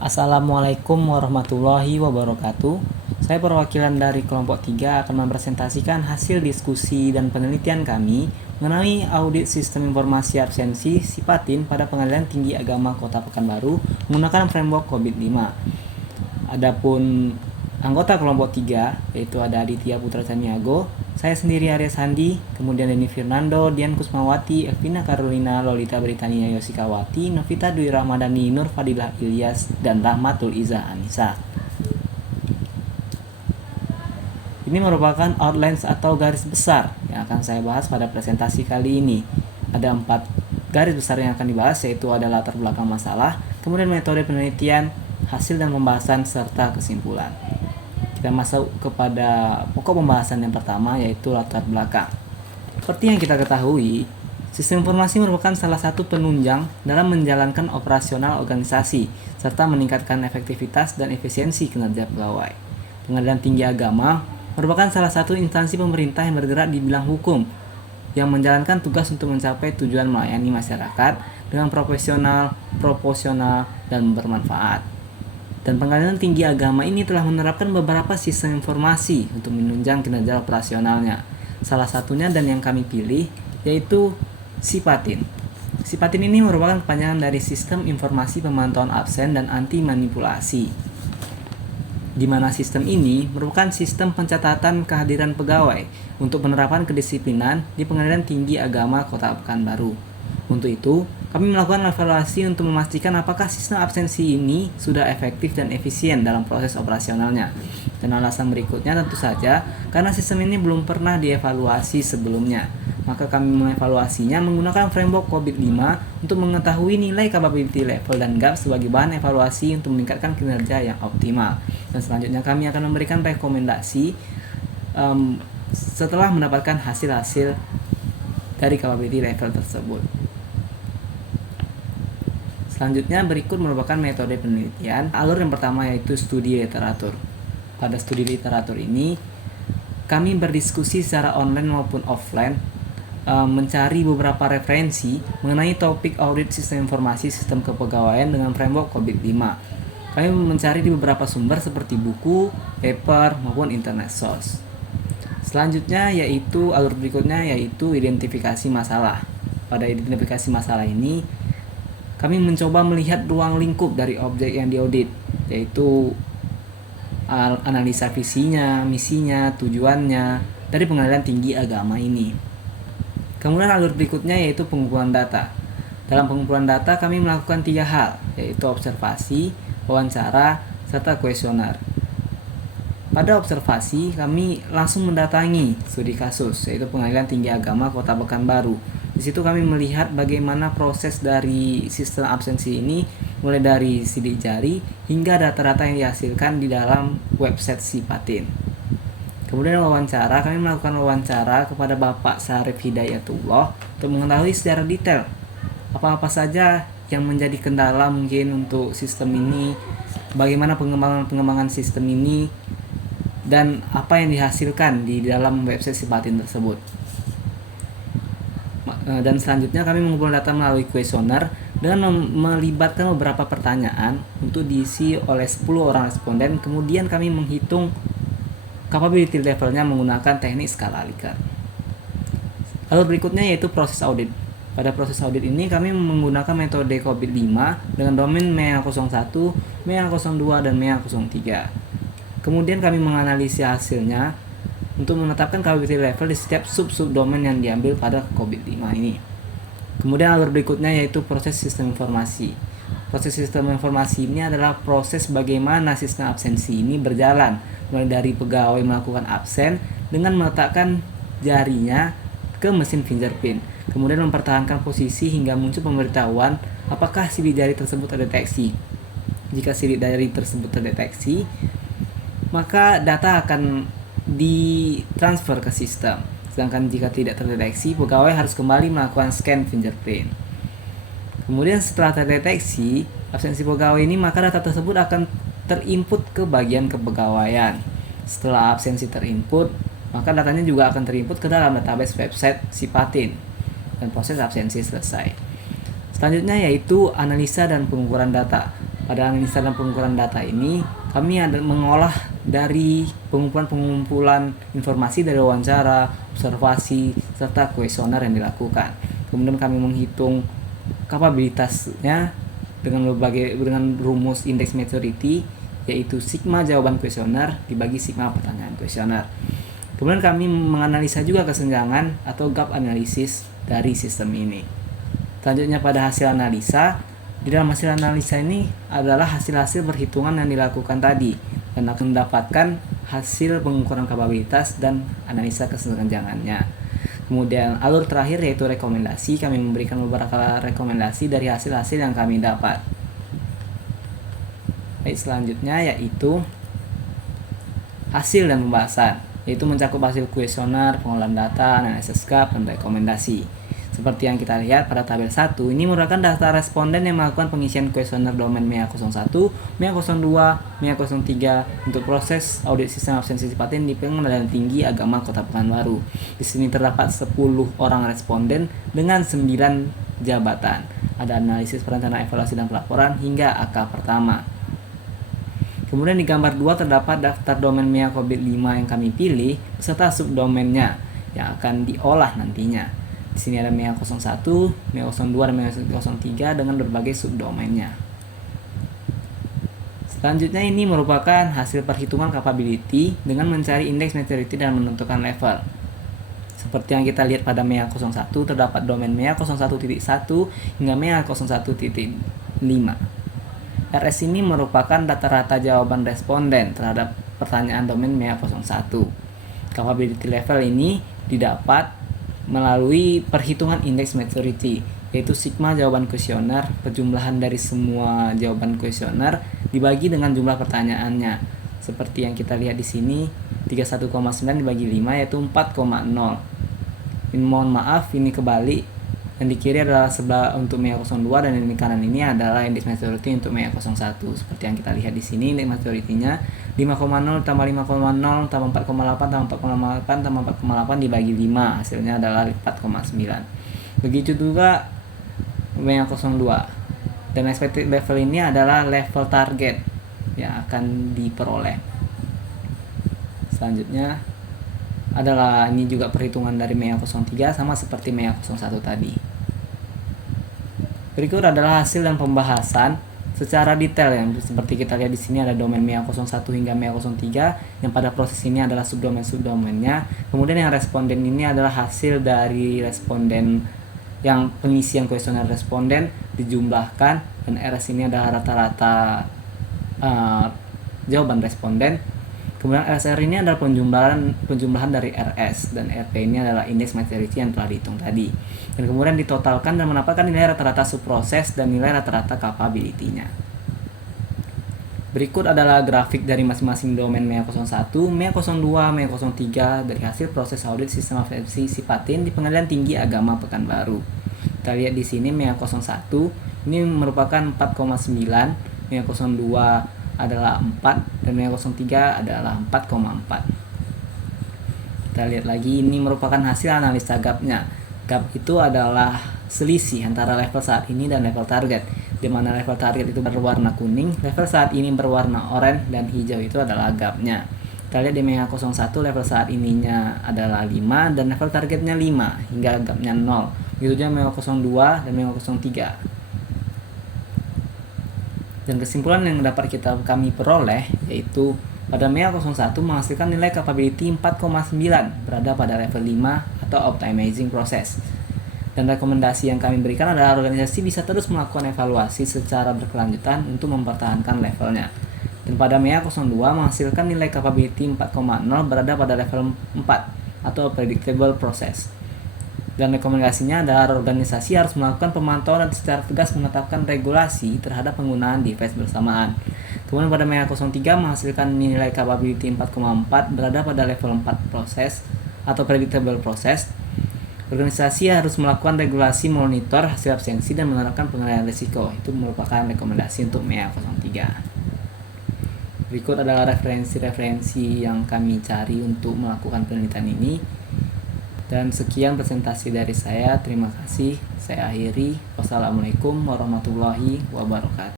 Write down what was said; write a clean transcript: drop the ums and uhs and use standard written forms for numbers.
Assalamualaikum warahmatullahi wabarakatuh. Saya perwakilan dari kelompok 3 akan mempresentasikan hasil diskusi dan penelitian kami mengenai audit sistem informasi absensi Sipatin pada Pengadilan Tinggi Agama Kota Pekanbaru menggunakan framework COVID-5. Adapun anggota kelompok 3 yaitu ada Aditya Putra Caniago, saya sendiri Arya Sandi, kemudian Denny Fernando, Dian Kusmawati, Elvina Carolina, Lolita Britania Yosikawati, Novita Dwi Ramadhani, Nur Fadilah Ilyas, dan Rahmatul Izzah Anissa. Ini merupakan outlines atau garis besar yang akan saya bahas pada presentasi kali ini. Ada 4 garis besar yang akan dibahas, yaitu ada latar belakang masalah, kemudian metode penelitian, hasil dan pembahasan, serta kesimpulan. Kita masuk kepada pokok pembahasan yang pertama, yaitu latar belakang. Seperti yang kita ketahui, sistem informasi merupakan salah satu penunjang dalam menjalankan operasional organisasi serta meningkatkan efektivitas dan efisiensi kinerja pegawai. Pengadilan Tinggi Agama merupakan salah satu instansi pemerintah yang bergerak di bidang hukum yang menjalankan tugas untuk mencapai tujuan melayani masyarakat dengan profesional, proporsional, dan bermanfaat. Dan Pengadilan Tinggi Agama ini telah menerapkan beberapa sistem informasi untuk menunjang kinerja operasionalnya. Salah satunya dan yang kami pilih yaitu Sipatin. Sipatin ini merupakan kepanjangan dari Sistem Informasi Pemantauan Absen dan Anti Manipulasi, di mana sistem ini merupakan sistem pencatatan kehadiran pegawai untuk penerapan kedisiplinan di Pengadilan Tinggi Agama Kota Pekanbaru. Untuk itu, kami melakukan evaluasi untuk memastikan apakah sistem absensi ini sudah efektif dan efisien dalam proses operasionalnya. Dan alasan berikutnya tentu saja karena sistem ini belum pernah dievaluasi sebelumnya. Maka kami mengevaluasinya menggunakan framework COVID-5 untuk mengetahui nilai capability level dan gap sebagai bahan evaluasi untuk meningkatkan kinerja yang optimal. Dan selanjutnya kami akan memberikan rekomendasi setelah mendapatkan hasil-hasil dari capability level tersebut. Selanjutnya berikut merupakan metode penelitian. Alur yang pertama yaitu studi literatur. Pada studi literatur ini kami berdiskusi secara online maupun offline, mencari beberapa referensi mengenai topik audit sistem informasi sistem kepegawaian dengan framework COVID-5. Kami mencari di beberapa sumber seperti buku, paper, maupun internet source. Selanjutnya yaitu alur berikutnya yaitu identifikasi masalah. Pada identifikasi masalah ini kami mencoba melihat ruang lingkup dari objek yang diaudit, yaitu analisa visinya, misinya, tujuannya dari Pengadilan Tinggi Agama ini. Kemudian alur berikutnya yaitu pengumpulan data. Dalam pengumpulan data kami melakukan 3 hal, yaitu observasi, wawancara, serta kuesioner. Pada observasi kami langsung mendatangi studi kasus, yaitu Pengadilan Tinggi Agama Kota Pekanbaru. Di situ kami melihat bagaimana proses dari sistem absensi ini, mulai dari sidik jari hingga data-data yang dihasilkan di dalam website Sipatin. Kemudian wawancara, kami melakukan wawancara kepada Bapak Syarif Hidayatullah untuk mengetahui secara detail apa-apa saja yang menjadi kendala mungkin untuk sistem ini, bagaimana pengembangan sistem ini, dan apa yang dihasilkan di dalam website Sipatin tersebut. Dan selanjutnya kami mengumpulkan data melalui kuesioner dengan melibatkan beberapa pertanyaan untuk diisi oleh 10 orang responden. Kemudian kami menghitung capability levelnya menggunakan teknik skala Likert. Lalu berikutnya yaitu proses audit. Pada proses audit ini kami menggunakan metode COVID-5 dengan domain MEA01, MEA02, dan MEA03. Kemudian kami menganalisis hasilnya untuk menetapkan capability level di setiap sub-domain yang diambil pada COVID-5 ini. Kemudian alur berikutnya yaitu proses sistem informasi. Proses sistem informasi ini adalah proses bagaimana sistem absensi ini berjalan, mulai dari pegawai melakukan absen dengan meletakkan jarinya ke mesin fingerprint, kemudian mempertahankan posisi hingga muncul pemberitahuan apakah sidik jari tersebut terdeteksi. Jika sidik jari tersebut terdeteksi, maka data akan ditransfer ke sistem. Sedangkan jika tidak terdeteksi, pegawai harus kembali melakukan scan fingerprint. Kemudian setelah terdeteksi absensi pegawai ini, maka data tersebut akan terinput ke bagian kepegawaian. Setelah absensi terinput, maka datanya juga akan terinput ke dalam database website Sipatin dan proses absensi selesai. Selanjutnya yaitu analisa dan pengukuran data. Pada analisa dan pengukuran data ini, kami ada mengolah dari pengumpulan informasi dari wawancara, observasi, serta kuesioner yang dilakukan. Kemudian kami menghitung kapabilitasnya dengan rumus indeks maturity, yaitu sigma jawaban kuesioner dibagi sigma pertanyaan kuesioner. Kemudian kami menganalisa juga kesenjangan atau gap analisis dari sistem ini. Selanjutnya pada hasil analisa, di dalam hasil analisa ini adalah hasil-hasil perhitungan yang dilakukan tadi dan akan mendapatkan hasil pengukuran kapabilitas dan analisa kesenjangannya. Kemudian alur terakhir yaitu rekomendasi, kami memberikan beberapa rekomendasi dari hasil-hasil yang kami dapat. Baik, selanjutnya yaitu hasil dan pembahasan, yaitu mencakup hasil kuesioner, pengolahan data, analisis gap, dan rekomendasi. Seperti yang kita lihat pada tabel 1, ini merupakan data responden yang melakukan pengisian kuesioner domain MEA01, MEA02, MEA03 untuk proses audit sistem absensi sipatin di Pengadilan Tinggi Agama Kota Pekanbaru. Di sini terdapat 10 orang responden dengan 9 jabatan. Ada analisis, perencanaan, evaluasi, dan pelaporan hingga AK pertama. Kemudian di gambar 2 terdapat daftar domain MEA COVID-5 yang kami pilih beserta subdomainnya yang akan diolah nantinya. Di sini ada MEA01, MEA02, dan MEA03 dengan berbagai subdomainnya. Selanjutnya ini merupakan hasil perhitungan capability dengan mencari indeks maturity dan menentukan level. Seperti yang kita lihat pada MEA01 terdapat domain MEA01.1 hingga MEA01.5. RS ini merupakan rata-rata jawaban responden terhadap pertanyaan domain MEA01. Capability level ini didapat melalui perhitungan indeks maturity, yaitu sigma jawaban kuesioner, perjumlahan dari semua jawaban kuesioner dibagi dengan jumlah pertanyaannya. Seperti yang kita lihat di sini, 31,9 dibagi 5 yaitu 4,0. Mohon maaf, ini kebalik. Yang di kiri adalah sebelah untuk MEA02 dan yang di kanan ini adalah indeks maturity untuk MEA01. Seperti yang kita lihat di sini, indeks maturity-nya 5,0 tambah 5,0 tambah 4,8 tambah 4,8 tambah 4,8 dibagi 5, hasilnya adalah 4,9. Begitu juga MEA02. Dan expected level ini adalah level target yang akan diperoleh. Selanjutnya adalah ini juga perhitungan dari MEA03 sama seperti MEA01 tadi. Berikut adalah hasil dan pembahasan secara detail yang seperti kita lihat di sini ada domain MEA01 hingga MEA03 yang pada proses ini adalah subdomainnya. Kemudian yang responden ini adalah hasil dari responden yang pengisian kuesioner responden dijumlahkan, dan RS ini adalah rata-rata jawaban responden. Kemudian RSR ini adalah penjumlahan dari RS, dan RP ini adalah indeks maturity yang telah dihitung tadi. Dan kemudian ditotalkan dan mendapatkan nilai rata-rata subproses dan nilai rata-rata capability-nya. Berikut adalah grafik dari masing-masing domain MEA01, MEA02, MEA03 dari hasil proses audit sistem absensi sipatin di Pengadilan Tinggi Agama Pekanbaru. Kita lihat di sini MEA01 ini merupakan 4,9, MEA02 adalah 4 dan MEA03 adalah 4,4. Kita lihat lagi, ini merupakan hasil analisa gap-nya. Gap itu adalah selisih antara level saat ini dan level target, di mana level target itu berwarna kuning, level saat ini berwarna oranye, dan hijau itu adalah gap-nya. Kita lihat di MEA01 level saat ininya adalah 5 dan level targetnya 5 hingga gap-nya 0. Begitu juga MEA02 dan MEA03. Dan kesimpulan yang dapat kami peroleh yaitu pada MEA01 menghasilkan nilai capability 4,9 berada pada level 5 atau optimizing process. Dan rekomendasi yang kami berikan adalah organisasi bisa terus melakukan evaluasi secara berkelanjutan untuk mempertahankan levelnya. Dan pada MEA02 menghasilkan nilai capability 4,0 berada pada level 4 atau predictable process. Dan rekomendasinya adalah organisasi harus melakukan pemantauan dan secara tegas menetapkan regulasi terhadap penggunaan device bersamaan. Kemudian pada MEA03 menghasilkan nilai capability 4,4 berada pada level 4 proses atau predictable process. Organisasi harus melakukan regulasi monitor hasil absensi dan menerapkan pengendalian risiko. Itu merupakan rekomendasi untuk MEA03. Berikut adalah referensi-referensi yang kami cari untuk melakukan penelitian ini. Dan sekian presentasi dari saya. Terima kasih. Saya akhiri. Wassalamualaikum warahmatullahi wabarakatuh.